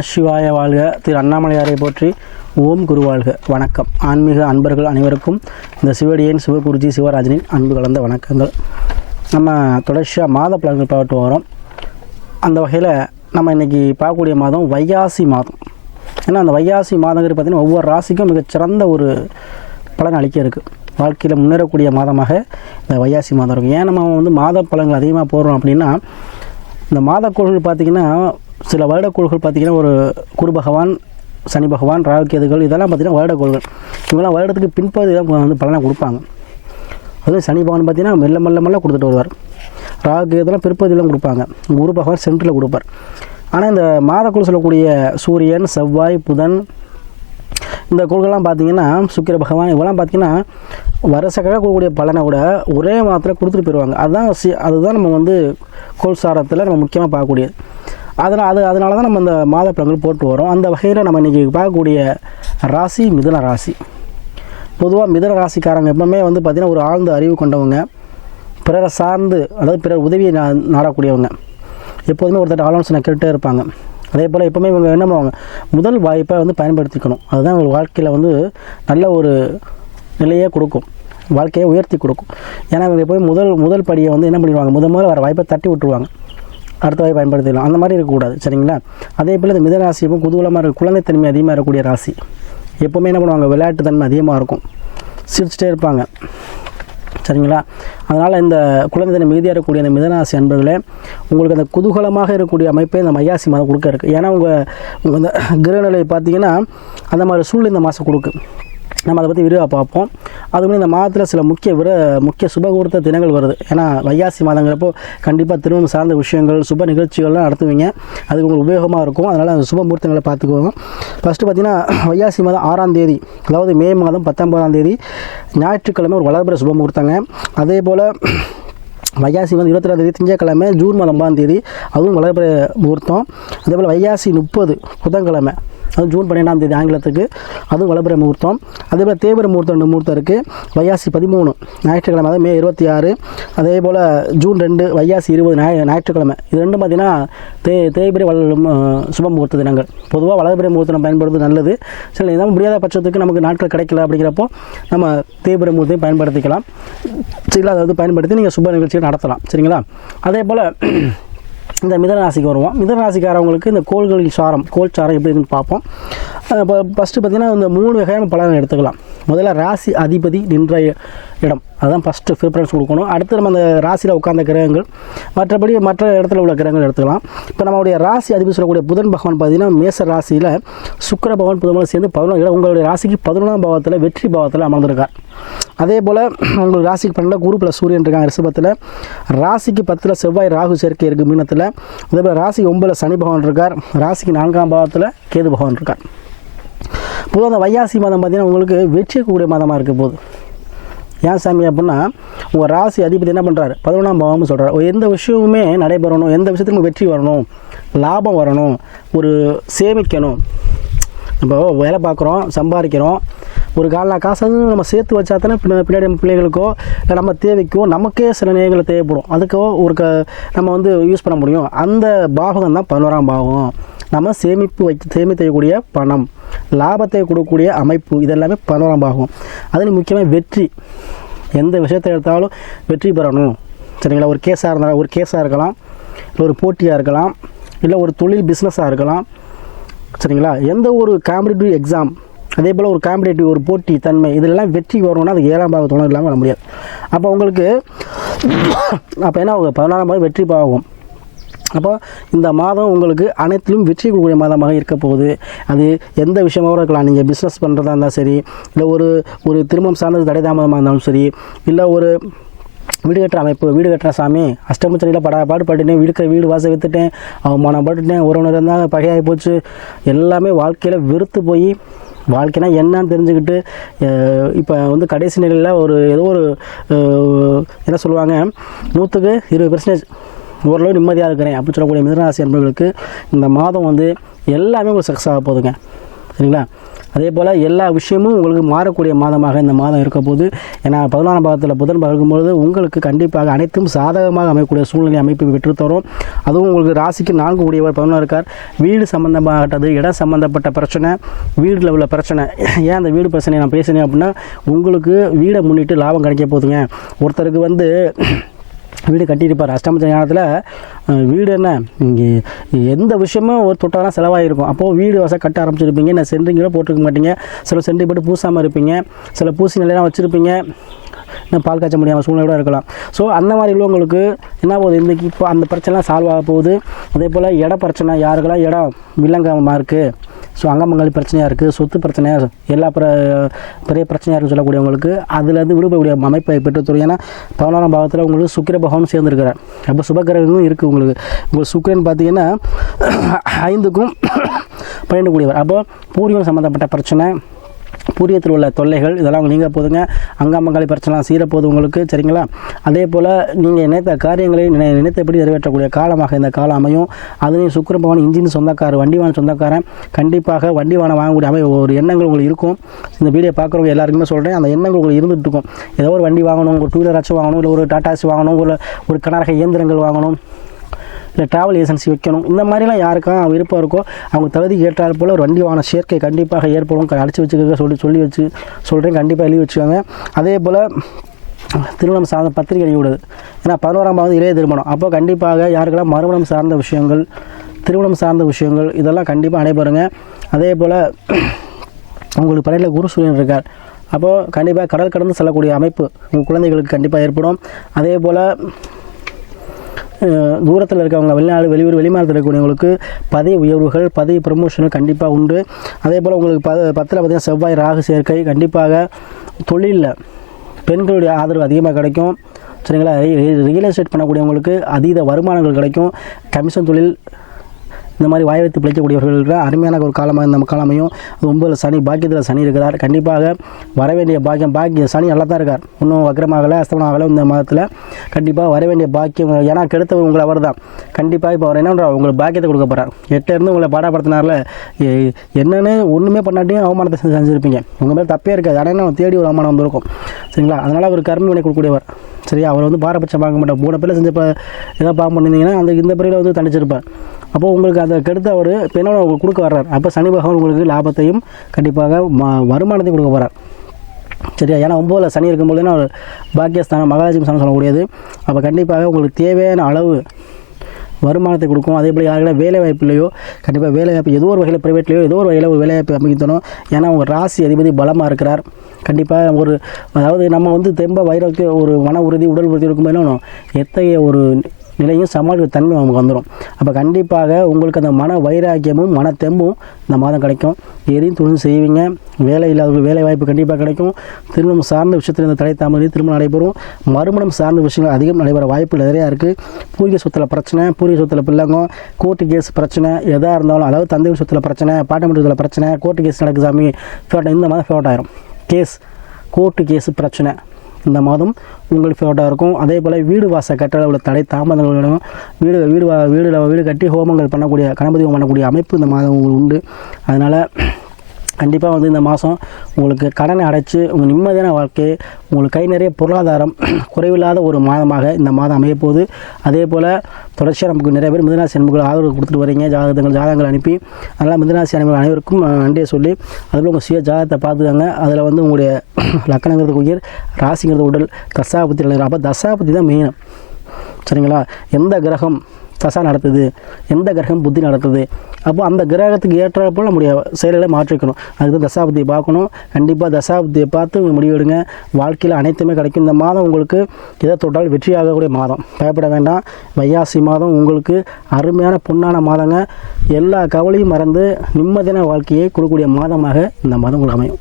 நமசிவாய வாழ்க. திரு அண்ணாமலையாரை போற்றி ஓம் குரு வாழ்க. வணக்கம். ஆன்மீக அன்பர்கள் அனைவருக்கும் இந்த சிவடியன் சிவகுருஜி சிவராஜனின் அன்பு கலந்த வணக்கங்கள். நம்ம தொடர்ச்சியாக மாத பலன்கள் பார்த்து வரோம். அந்த வகையில் நம்ம இன்றைக்கி பார்க்கக்கூடிய மாதம் வைகாசி மாதம். ஏன்னா அந்த வைகாசி மாதங்கிறது பார்த்திங்கன்னா ஒவ்வொரு ராசிக்கும் மிகச்சிறந்த ஒரு பலன் அளிக்க இருக்குது வாழ்க்கையில் முன்னேறக்கூடிய மாதமாக இந்த வைகாசி மாதம் இருக்கும். ஏன் நம்ம வந்து மாத பலன்கள் அதிகமாக போடுறோம் அப்படின்னா இந்த மாதக்கோள்கள் பார்த்திங்கன்னா சில வருடக்கோள்கள் பார்த்திங்கன்னா ஒரு குரு பகவான் சனி பகவான் ராகுகேதுகள் இதெல்லாம் பார்த்திங்கன்னா வருடக்கோள்கள். இவங்கெல்லாம் வருடத்துக்கு பின்பகுதி தான் வந்து பலனாக கொடுப்பாங்க. அதுவும் சனி பகவான் பார்த்திங்கன்னா மெல்ல மெல்ல மெல்ல கொடுத்துட்டு வருவார். ராகுகேதுலாம் பிற்பகுதியெல்லாம் கொடுப்பாங்க. குரு பகவான் சென்டரில் கொடுப்பார். ஆனால் இந்த மாதக்குள் சொல்லக்கூடிய சூரியன் செவ்வாய் புதன் இந்த கோள்கள்லாம் பார்த்தீங்கன்னா சுக்கிர பகவான் இவெல்லாம் பார்த்தீங்கன்னா கழக கொடுக்கக்கூடிய பலனை விட ஒரே மாதத்தில் கொடுத்துட்டு போயிடுவாங்க அதுதான் சி அதுதான் நம்ம வந்து கோல் சாரத்தில் நம்ம முக்கியமாக பார்க்கக்கூடியது. அதனால் அது அதனால தான் நம்ம இந்த மாத பலன்கள் போட்டு வரோம் அந்த வகையில் நம்ம இன்றைக்கி பார்க்கக்கூடிய ராசி மிதுன ராசி. பொதுவாக மிதுன ராசிக்காரங்க எப்பவுமே வந்து பார்த்திங்கன்னா ஒரு ஆழ்ந்த அறிவு கொண்டவங்க. பிறரை சார்ந்து அதாவது பிறர் உதவியை நா நாடக்கூடியவங்க. எப்போதுமே ஒருத்தர் ஆலோசனை கேட்டுட்டே இருப்பாங்க. அதே போல் எப்போவுமே இவங்க என்ன பண்ணுவாங்க? முதல் வாய்ப்பை வந்து பயன்படுத்திக்கணும். அதுதான் ஒரு வாழ்க்கையில் வந்து நல்ல ஒரு நிலையே கொடுக்கும். வாழ்க்கையை உயர்த்தி கொடுக்கும். ஏன்னா இவங்க எப்போயும் முதல் முதல் படியை வந்து என்ன பண்ணிடுவாங்க? முதல் முதல்ல வர வாய்ப்பை தட்டி விட்டுருவாங்க. அடுத்த பயன்படுத்திக்கலாம் அந்த மாதிரி இருக்கக்கூடாது. சரிங்களா? அதே போல் இந்த மிதராசி எப்போ குதூகலமாக குழந்தை குழந்தைத்தன்மை அதிகமாக இருக்கக்கூடிய ராசி. எப்போவுமே என்ன பண்ணுவாங்க? விளையாட்டு தன்மை அதிகமாக இருக்கும். சிரிச்சிட்டே இருப்பாங்க. சரிங்களா? அதனால் இந்த குழந்தை மிகுதியாக இருக்கக்கூடிய இந்த மிதனாசி அன்பர்களே உங்களுக்கு அந்த குதூகலமாக இருக்கக்கூடிய அமைப்பே இந்த மையாசி மாதம் கொடுக்க இருக்குது ஏன்னா உங்கள் உங்கள் இந்த கிரகநிலை பார்த்தீங்கன்னா அந்த மாதிரி சூழ்நிலை இந்த மாதம் கொடுக்கு. நம்ம அதை பற்றி விரிவாக பார்ப்போம். அதுக்கு இந்த மாதத்தில் சில முக்கிய விர முக்கிய சுபகூர்த்த தினங்கள் வருது. ஏன்னா வைகாசி மாதங்கிறப்போ கண்டிப்பாக திருமணம் சார்ந்த விஷயங்கள் சுப நிகழ்ச்சிகள்லாம் நடத்துவீங்க. அதுக்கு உங்களுக்கு உபயோகமாக இருக்கும். அதனால் அந்த சுப முகூர்த்தங்களை பார்த்துக்குவோம் ஃபஸ்ட்டு பார்த்தீங்கன்னா வைகாசி மாதம் ஆறாம் தேதி அதாவது மே மாதம் பத்தொன்பதாம் தேதி ஞாயிற்றுக்கிழமை ஒரு வளர்பிற சுப முகூர்த்தங்க அதே போல் வையாசி வந்து இருபத்தி ரெண்டாம் தேதி திங்கட்கிழமை ஜூன் மாதம் ஒன்பதாம் தேதி அதுவும் வளர்பிற முகூர்த்தம். அதே போல் வைகாசி முப்பது புதன்கிழமை ஜூன் பன்னெண்டாம் தேதி ஆங்கிலத்துக்கு அதுவும் வளர்பிற முகூர்த்தம். அதே போல் தேய்பிர முகூர்த்தம் ரெண்டு முகூர்த்தம் இருக்குது வையாசி பதிமூணு ஞாயிற்றுக்கிழமை அதாவது மே இருபத்தி ஆறு. அதே போல் ஜூன் ரெண்டு வையாசி இருபது ஞாய ஞாயிற்றுக்கிழமை. இது ரெண்டும் பார்த்தீங்கன்னா தே தேய்பிரி வள சுப முகூர்த்த தினங்கள். பொதுவாக வளர்பிறை முகூர்த்தம் பயன்படுத்துவது நல்லது. சரி இதான் முடியாத பட்சத்துக்கு நமக்கு நாட்கள் கிடைக்கல அப்படிங்கிறப்போ நம்ம தேய்பிரி முகூர்த்தையும் பயன்படுத்திக்கலாம். சரிங்களா அதை வந்து பயன்படுத்தி நீங்கள் சுப நிகழ்ச்சியை நடத்தலாம். சரிங்களா? அதே போல் இந்த மிதனராசிக்கு வருவோம். மிதனராசிக்காரவங்களுக்கு இந்த கோள்களின் சாரம் கோல் சாரம் எப்படி இருக்குன்னு பார்ப்போம். இப்போ ஃபஸ்ட்டு பார்த்திங்கன்னா இந்த மூணு வகையான பலனை எடுத்துக்கலாம். முதல்ல ராசி அதிபதி நின்ற இடம். அதுதான் ஃபஸ்ட்டு ப்ரிஃபரன்ஸ் கொடுக்கணும். அடுத்து நம்ம அந்த ராசியில் உட்கார்ந்த கிரகங்கள். மற்றபடி மற்ற இடத்துல உள்ள கிரகங்கள் எடுத்துக்கலாம். இப்போ நம்மளுடைய ராசி அதிபதி சொல்லக்கூடிய புதன் பகவான் பார்த்தீங்கன்னா மேச ராசியில் சுக்கர பகவான் புதன் சேர்ந்து பதினொன்று உங்களுடைய ராசிக்கு பதினொன்றாம் பாவத்தில் வெற்றி பாவத்தில் அமர்ந்திருக்கார். அதே போல் உங்களுக்கு ராசிக்கு பன்னெண்டில் குரு சூரியன் இருக்காங்க. ரிஷபத்தில் ராசிக்கு பத்தில் செவ்வாய் ராகு சேர்க்கை இருக்குது மீனத்தில். அதே போல் ராசி ஒன்பதில் சனி பகவான் இருக்கார். ராசிக்கு நான்காம் பாவத்தில் கேது பகவான் இருக்கார். பொதுவாக அந்த வையாசி மாதம் பார்த்தீங்கன்னா உங்களுக்கு வெற்றியக்கூடிய மாதமாக இருக்க போகுது. ஏன் சாமி அப்படின்னா உங்கள் ராசி அதிபதி என்ன பண்ணுறாரு பதினொன்றாம் பாவம்னு சொல்கிறார் எந்த விஷயமுமே நடைபெறணும் எந்த விஷயத்துக்கும் வெற்றி வரணும் லாபம் வரணும் ஒரு சேமிக்கணும். நம்ம வேலை பார்க்குறோம் சம்பாதிக்கிறோம் ஒரு கால காசு வந்து நம்ம சேர்த்து வச்சா தானே பின்ன பின்னாடி நம்ம பிள்ளைகளுக்கோ இல்லை நம்ம தேவைக்கோ நமக்கே சில நேரங்களில் தேவைப்படும். அதுக்கோ ஒரு க நம்ம வந்து யூஸ் பண்ண முடியும். அந்த பாகம் தான் பதினோராம் பாகம் நம்ம சேமிப்பு வைக்க சேமித்தக்கூடிய பணம் லாபத்தை கொடுக்கக்கூடிய அமைப்பு இதெல்லாமே பதினோராம் பாகம் அதில் முக்கியமாக வெற்றி. எந்த விஷயத்தை எடுத்தாலும் வெற்றி பெறணும். சரிங்களா? ஒரு கேஸாக இருந்தாலும் ஒரு கேஸாக இருக்கலாம். இல்லை ஒரு போட்டியாக இருக்கலாம். இல்லை ஒரு தொழில் பிஸ்னஸாக இருக்கலாம். சரிங்களா? எந்த ஒரு காம்படிட்டிவ் எக்ஸாம் அதே போல் ஒரு காம்படேட்டிவ் ஒரு போட்டி தன்மை இதெல்லாம் வெற்றி வரணும்னா அது ஏழாம் பாவ இல்லாமல் வர முடியாது. அப்போ உங்களுக்கு அப்போ என்ன ஆகும்? பதினாறாம் பாவம் வெற்றி பாவம் அப்போ இந்த மாதம் உங்களுக்கு அனைத்திலும் வெற்றி கொடுக்கக்கூடிய மாதமாக இருக்க போகுது. அது எந்த விஷயமாக இருக்கலாம். நீங்கள் பிஸ்னஸ் பண்ணுறதா இருந்தாலும் சரி இல்லை ஒரு ஒரு திருமணம் சார்ந்தது தடை தாமதமாக இருந்தாலும் சரி இல்லை ஒரு வீடு கட்டுற அமைப்பு வீடு கட்டுற சாமி அஷ்டமச்சரியில் படா பாடு பட்டுட்டேன் வீடு வீடு வாசல் விற்றுட்டேன் அவமானம் பட்டுட்டேன் உறவினர் இருந்தால் பகையாகி போச்சு. எல்லாமே வாழ்க்கையில் வெறுத்து போய் வாழ்க்கைனா என்னன்னு தெரிஞ்சுக்கிட்டு இப்போ வந்து கடைசி நிலையில் ஒரு ஏதோ ஒரு என்ன சொல்லுவாங்க நூற்றுக்கு இருபது பர்சன்டேஜ் ஓரளவு நிம்மதியாக இருக்கிறேன் அப்படின்னு சொல்லக்கூடிய மிதனராசி அன்பர்களுக்கு இந்த மாதம் வந்து எல்லாமே உங்களுக்கு சக்ஸஸ் ஆக போகுதுங்க. சரிங்களா? அதே போல் எல்லா விஷயமும் உங்களுக்கு மாறக்கூடிய மாதமாக இந்த மாதம் இருக்க போது ஏன்னா பதினாறாம் பாகத்தில் புதன் பார்க்கும்பொழுது உங்களுக்கு கண்டிப்பாக அனைத்தும் சாதகமாக அமையக்கூடிய சூழ்நிலை அமைப்பு பெற்றுத்தரும் அதுவும் உங்களுக்கு ராசிக்கு நான்கு கூடியவர் பதினொன்று இருக்கார். வீடு சம்மந்தமாகட்டது இடம் சம்மந்தப்பட்ட பிரச்சனை வீட்டில் உள்ள பிரச்சனை. ஏன் அந்த வீடு பிரச்சனை நான் பேசினேன் அப்படின்னா உங்களுக்கு வீடை முன்னிட்டு லாபம் கிடைக்க போகுதுங்க. ஒருத்தருக்கு வந்து வீடு கட்டியிருப்பார். அஷ்டம ஞானத்தில் வீடு என்ன? இங்கே எந்த விஷயமும் ஒரு தொட்டாலாம் செலவாகிருக்கும் அப்போது வீடு வசம் கட்ட ஆரம்பிச்சிருப்பீங்க. நான் சென்ட்ரிங்களோ போட்டிருக்க மாட்டீங்க. சில சென்ட்ரி போட்டு பூசாமல் இருப்பீங்க. சில பூசி நிலையெல்லாம் வச்சுருப்பீங்க. இன்னும் பால் காய்ச்ச முடியாமல் சூழ்நிலை கூட இருக்கலாம். ஸோ அந்த மாதிரி உள்ளவங்களுக்கு என்ன போகுது இன்றைக்கி இப்போ அந்த பிரச்சனைலாம் சால்வ் ஆக போகுது. அதே போல் இட பிரச்சனை யாருக்கெல்லாம் இடம் வில்லங்கமாக இருக்குது ஸோ அங்கமங்கல் பிரச்சனையாக இருக்குது சொத்து பிரச்சனையாக எல்லா பிர பெரிய பிரச்சனையாக இருக்குன்னு சொல்லக்கூடியவங்களுக்கு அதுலேருந்து விடுபடக்கூடிய அமைப்பை பெற்றுத்தரும். ஏன்னா பதினோராம் பாவத்தில் உங்களுக்கு சுக்கிர பகவான் சேர்ந்துருக்கிறார். அப்போ சுபகிரகங்களும் இருக்குது உங்களுக்கு. உங்களுக்கு சுக்கிரன் பார்த்தீங்கன்னா ஐந்துக்கும் பன்னெண்டு கூடியவர் அப்போ பூர்வீகம் சம்மந்தப்பட்ட பிரச்சனை பூரியத்தில் உள்ள தொல்லைகள் இதெல்லாம் நீங்க போதுங்க. அங்காமங்காளி பிரச்சனைலாம் சீரப்போது உங்களுக்கு சரிங்களா? அதே போல் நீங்கள் நினைத்த காரியங்களை நினை நினைத்தபடி நிறைவேற்றக்கூடிய காலமாக இந்த காலம் அமையும். அதுலேயும் சுக்கிர பகவான் இன்ஜின் சொந்தக்காரர் வண்டிவான சொந்தக்காரன். கண்டிப்பாக வண்டி வாங்கக்கூடிய அமை ஒரு எண்ணங்கள் உங்களுக்கு இருக்கும். இந்த வீடியோ பார்க்குறவங்க எல்லாருக்குமே சொல்கிறேன் அந்த எண்ணங்கள் உங்களுக்கு இருந்துட்டு இருக்கும். ஏதோ ஒரு வண்டி வாங்கணும் ஒரு டூ வீலர் ஆச்சும் வாங்கணும் இல்லை ஒரு டாட்டாஸ் வாங்கணும் ஒரு ஒரு கனரக இயந்திரங்கள் வாங்கணும். இல்லை ட்ராவல் ஏஜென்சி வைக்கணும். இந்த மாதிரிலாம் யாருக்கா விருப்பம் இருக்கோ அவங்க தகுதி ஏற்றால் போல் ஒரு வண்டி வாகன சேர்க்கை கண்டிப்பாக ஏற்படும். அடித்து வச்சுக்க சொல்லி சொல்லி வச்சு சொல்கிறேன் கண்டிப்பாக எழுதி வச்சுக்கோங்க. அதே போல் திருமணம் சார்ந்த பத்திரிகை எழுதிவிடுது ஏன்னா பதினோராம் பாவது இளைய திருமணம். அப்போ கண்டிப்பாக யாருக்கெல்லாம் மறுமணம் சார்ந்த விஷயங்கள் திருமணம் சார்ந்த விஷயங்கள் இதெல்லாம் கண்டிப்பாக நடைபெறுங்க. அதே போல் உங்களுக்கு படையில் குரு சூரியன் இருக்கார். அப்போது கண்டிப்பாக கடல் கடந்து செல்லக்கூடிய அமைப்பு உங்கள் குழந்தைகளுக்கு கண்டிப்பாக ஏற்படும். அதே போல் தூரத்தில் இருக்கவங்க வெளிநாடு வெளியூர் வெளிமாநிலத்தில் இருக்கக்கூடியவங்களுக்கு பதவி உயர்வுகள் பதவி ப்ரமோஷன் கண்டிப்பாக உண்டு. அதே போல் உங்களுக்கு ப பத்தில் பார்த்தீங்கன்னா செவ்வாய் ராகு சேர்க்கை கண்டிப்பாக தொழிலில் பெண்களுடைய ஆதரவு அதிகமாக கிடைக்கும். சரிங்களா? ரியல் எஸ்டேட் பண்ணக்கூடியவங்களுக்கு அதீத வருமானங்கள் கிடைக்கும். கமிஷன் தொழில் இந்த மாதிரி வாய் வைத்து பிழைக்கக்கூடியவர்களுக்கு அருமையான ஒரு காலமாக இந்த காலமையும் அமையும். ஒன்பதில் சனி பாக்கியத்தில் சனி இருக்கிறார். கண்டிப்பாக வர வேண்டிய பாக்கியம் பாக்கிய சனி நல்லா தான் இருக்கார். இன்னும் வக்ரமாகலை அஸ்தமனாகலை இந்த மாதத்தில். கண்டிப்பாக வர வேண்டிய பாக்கியம் ஏன்னா கெடுத்தவர் உங்களை அவர் தான். கண்டிப்பாக இப்போ அவர் என்ன பண்ணுறார் உங்களுக்கு பாக்கியத்தை கொடுக்க போகிறார் எட்டிலேருந்து உங்களை பாடப்படுத்தினார்ல. என்னென்னு ஒன்றுமே பண்ணாட்டியும் அவமானத்தை செஞ்சு- செஞ்சுருப்பீங்க. உங்கள் மேலே தப்பே இருக்காது. ஆனால் என்ன தேடி ஒரு அவமானம் வந்திருக்கும். சரிங்களா? அதனால் அவர் கர்ம வினை கொடுக்கக்கூடியவர். சரியா? அவர் வந்து பாரபட்சம் பார்க்க மாட்டார். மூணு பேரில் செஞ்ச எதாவது ஏதாவது பாவம் பண்ணியிருந்தீங்கன்னா அந்த இந்த பிரிவில் வந்து தண்டிச்சிருப்பார். அப்போ உங்களுக்கு அதை கெடுத்து அவர் பெண்ணோட உங்களுக்கு கொடுக்க வர்றார். அப்போ சனி பகவான் உங்களுக்கு லாபத்தையும் கண்டிப்பாக வருமானத்தையும் கொடுக்க போகிறார் சரியா? ஏன்னா ஒம்போதில் சனி இருக்கும்போதுனா ஒரு பாக்கியஸ்தானம் மகாலட்சுமி ஸ்தானம் சொல்லக்கூடியது. அப்போ கண்டிப்பாக உங்களுக்கு தேவையான அளவு வருமானத்தை கொடுக்கும். அதே போல் யாருக்கெல்லாம் வேலை வாய்ப்பு கண்டிப்பாக வேலை வாய்ப்பு ஏதோ ஒரு வகையில் ப்ரைவேட்லையோ ஏதோ ஒரு வகையில் ஒரு வேலை வாய்ப்பு அமைக்க ஏன்னா அவங்க ராசி அதிபதி பலமாக இருக்கிறார். கண்டிப்பாக ஒரு அதாவது நம்ம வந்து தெம்ப வைரக்கு ஒரு மன உறுதி உடல் உறுதி இருக்கும்போது என்ன எத்தகைய ஒரு நிலையும் சமாளிக்க தன்மை நமக்கு வந்துடும் அப்போ கண்டிப்பாக உங்களுக்கு அந்த மன வைராக்கியமும் மன தெம்பும் இந்த மாதம் கிடைக்கும். எதையும் துணிந்து செய்வீங்க. வேலை இல்லாதவங்க வேலை வாய்ப்பு கண்டிப்பாக கிடைக்கும். திருமணம் சார்ந்த விஷயத்தில் இந்த தடை தாமதி திருமணம் நடைபெறும். மறுமணம் சார்ந்த விஷயங்கள் அதிகம் நடைபெற வாய்ப்புகள் நிறையா இருக்குது பூர்வீக சொத்தில் பிரச்சனை பூர்வீக சொத்தில் பிள்ளைங்க கோர்ட்டு கேஸ் பிரச்சனை எதாக இருந்தாலும் அதாவது தந்தை சொத்தில் பிரச்சனை பாட்டமன்றத்தில் பிரச்சனை கோர்ட்டு கேஸ் நடக்கு சாமி ஃபேவரட் இந்த மாதம் ஃபேவரட் ஆயிரும். கேஸ் கோர்ட்டு கேஸ் பிரச்சனை. இந்த மாதம் உங்களுக்கு ஃபேவரட்டாக இருக்கும். அதே போல் வீடு வாச கட்டளை உள்ள தடை தாமதங்களும் வீடு வீடு வா வீடு வீடு கட்டி ஹோமங்கள் பண்ணக்கூடிய கணபதி ஹோமம் பண்ணக்கூடிய அமைப்பு இந்த மாதம் உங்களுக்கு உண்டு. அதனால் கண்டிப்பாக வந்து இந்த மாதம் உங்களுக்கு கடனை அடைச்சி உங்கள் நிம்மதியான வாழ்க்கை உங்களுக்கு கை நிறைய பொருளாதாரம் குறைவில்லாத ஒரு மாதமாக இந்த மாதம் அமையப்போகுது. அதே போல் தொடர்ச்சியாக நமக்கு நிறைய பேர் மிதனாசி அன்புகள் ஆதரவு கொடுத்துட்டு வரீங்க. ஜாதகங்கள் ஜாதகங்கள் அனுப்பி அதனால் மிதனாசி அன்புகள் அனைவருக்கும் நன்றியை சொல்லி அதில் உங்கள் சுய ஜாதகத்தை பார்த்துக்காங்க. அதில் வந்து உங்களுடைய லக்கணங்கிறது உயிர் ராசிங்கிறது உடல் தசாபுத்தி அப்போ தசாபுத்தி தான் மெயின் சரிங்களா? எந்த கிரகம் தசா நடத்துது எந்த கிரகம் புத்தி நடத்துது அப்போ அந்த கிரகத்துக்கு ஏற்றாற்போல் நம்முடைய செயல்களை மாற்றிக்கணும். அதுக்கு தசாபுத்தியை பார்க்கணும். கண்டிப்பாக தசாபுத்தியை பார்த்து முடிவெடுங்க. வாழ்க்கையில் அனைத்துமே கிடைக்கும். இந்த மாதம் உங்களுக்கு எதை தொட்டால் வெற்றியாகக்கூடிய மாதம். பயப்பட வேண்டாம். வையாசி மாதம் உங்களுக்கு அருமையான பொன்னான மாதங்க. எல்லா கவலையும் மறந்து நிம்மதியான வாழ்க்கையை கொடுக்கக்கூடிய மாதமாக இந்த மாதம் உங்களுக்கு அமையும்.